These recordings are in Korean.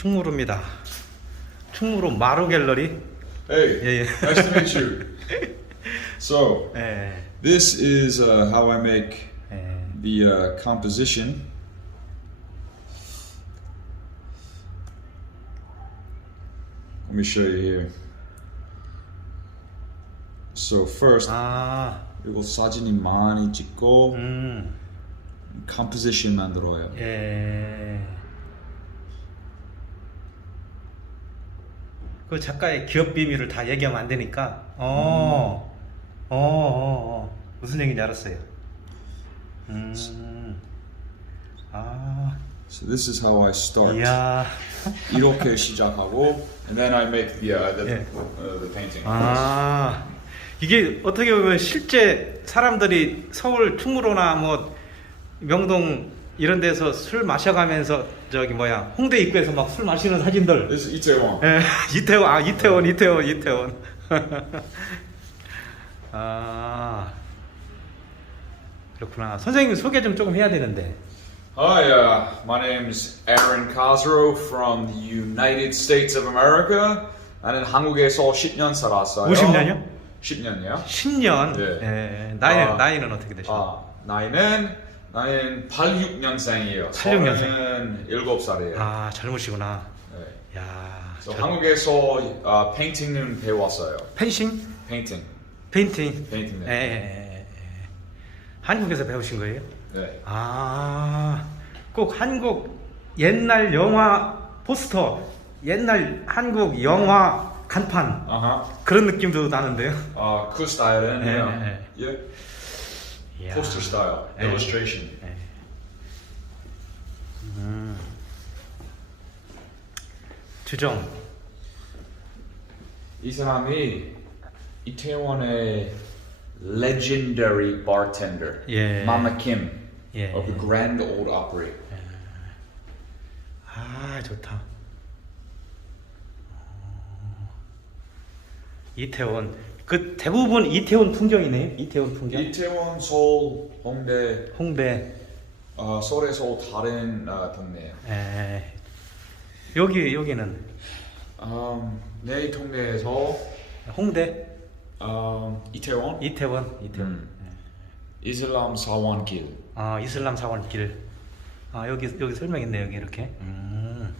충무로입니다. 충무로 마루 갤러리. Hey, Yeah, yeah. nice to meet you. So, 예. this is uh, how I make 예. the uh, composition. Let me show you here. So first, 아, 이거 사진이 많이 찍고 음, composition 만들어요. 예. 그 작가의 기업 비밀을 다 얘기하면 안 되니까. 어, 어, 어, 어. 무슨 얘기인지 알았어요. 음, 아, So this is how I start. 이야, 이렇게 시작하고, and then I make the uh, the, Yeah. uh, the painting. 아, 이게 어떻게 보면 실제 사람들이 서울 충무로나 뭐 명동 이런 데서 술 마셔가면서 저기 뭐야 홍대 입구에서 막 술 마시는 사진들. This is. 예, 이태원, 아 이태원, 이태원, 이태원. 아, 그렇구나. 선생님 소개 좀 조금 해야 되는데. Hi, uh, my name's Aaron Cosro from the United States of America. 나는 한국에서 10년 살았어요. 50년이요? 10년이요? 10년. 네. 예, 나이 아. 나이는 어떻게 되시나요? 아, 나이는 나는 86년생이에요. 86년생. 7살이에요. 아, 젊으시구나. 네. 야, 저- 한국에서 uh, 페인팅은 배웠어요. 펜싱, 페인팅. 페인팅. 페인팅. 예, 네. 예, 예, 예. 한국에서 배우신 거예요? 네. 아, 꼭 한국 옛날 영화 포스터, 옛날 한국 영화 간판 아하. 그런 느낌도 나는데요. 아, 그 스타일은 네, yeah. 네, yeah. 이야. 포스터 스타일. 네. illustration. 예. 음. 주정. 이 사람이 이태원의 legendary bartender, 예. Mama Kim 예. of the Grand Old Opry. 아, 좋다. 이태원. 그 대부분 이태원 풍경이네요. 이태원 풍경. 이태원, 서울, 홍대, 홍대. 어, 서울에서 다른 어, 동네예요. 에. 여기 여기는 음, 내 동네에서 홍대, 음, 이태원, 이태원, 이태원. 음. 이슬람 사원길. 아 이슬람 사원길. 아 여기 여기 설명 있네 여기 이렇게. 음.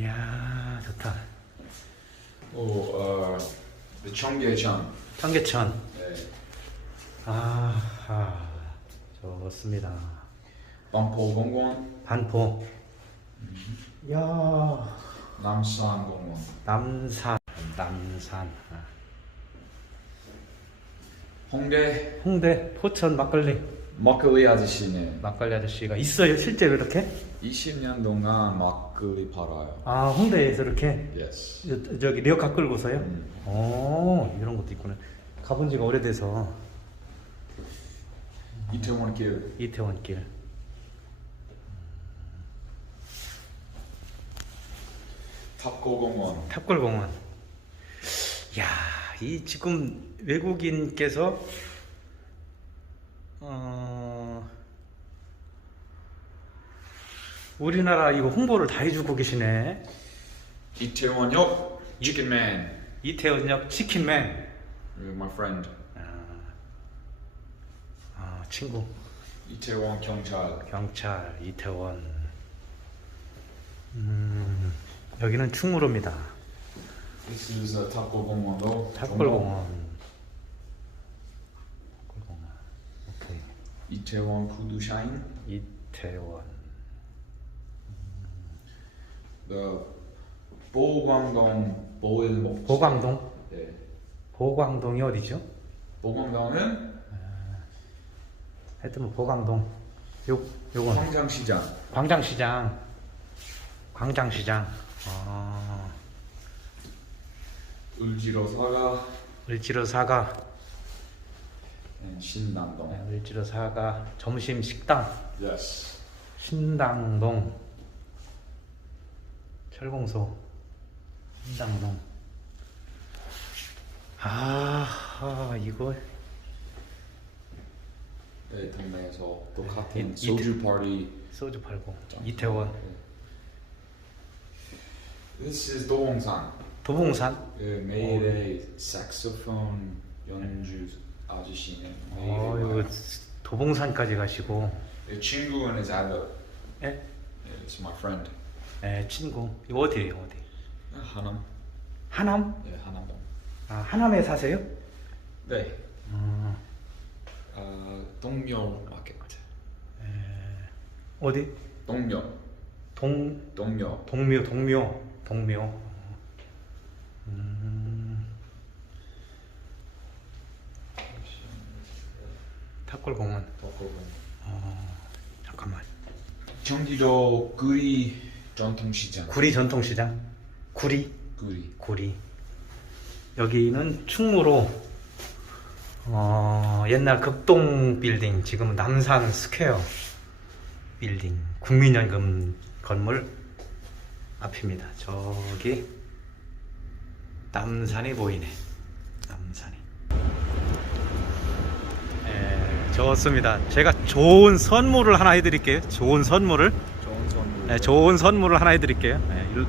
이야 좋다. 또 어, 청계천. 청계천. 네. 아, 아 좋습니다. 반포 공원, 반포. 야 남산 공원. 남산 남산. 아. 홍대 홍대 포천 막걸리 막걸리 아저씨는 막걸리 아저씨가 있어요 실제로 이렇게? 20년 동안 막걸리 팔아요. 아 홍대에서 이렇게 Yes. 저, 저기 리어카 끌고서요? 음. 오 이런 것도 있구나. 가본 지가 오래돼서 이태원 길. 이태원 길. 탑고공원. 탑골공원. 야, 이 지금 외국인께서 어 우리나라 이거 홍보를 다 해주고 계시네. 이태원역 치킨맨. 이태원역 치킨맨. My friend. 아 친구. 이태원 경찰. 경찰 이태원. 음 여기는 충무로입니다. This is uh, 탑고공원도. 탑골공원. 이태원 푸드샤인. 이태원. The 보광동 보일목. 보광동. 네. 보광동이 어디죠? 보광동은 하여튼 뭐 보광동. 요 요건 광장시장. 광장시장. 광장시장. 아, 을지로 사가. 을지로 사가. and 신남동. 네, 을지로 사가 점심 식당. Yes. 신당동. 철공소. 신당동. 아, 아 이거 네, 동네에서 똑같은 이- 소주 파티. 소주 팔고 짱. 이태원. 네. This is 도봉산. 도봉산. 그 매일의 색소폰 연주 아저씨네. 어, 이거 도봉산까지 가시고. 내 친구는 is Albert. 예? It's my friend. 예, 친구. 이거 어디예요, 어디? 하남. 하남? 예, 하남동. 아, 하남에 사세요? 네. 음, 어, 동묘 마켓. 어디? 동묘. 동, 동묘. 동묘, 동묘, 동묘. 음, 탑골공원. 잠깐만. 경기도 구리 전통시장. 구리 전통시장. 구리, 구리. 구리. 여기는 충무로 어, 옛날 극동 빌딩, 지금은 남산 스퀘어 빌딩, 국민연금 건물 앞입니다. 저기 남산이 보이네. 남산이. 예, 좋습니다. 제가 좋은 선물을 하나 해드릴게요. 좋은 선물을. 좋은 선물. 네, 좋은 선물을 하나 해드릴게요. 네, 일-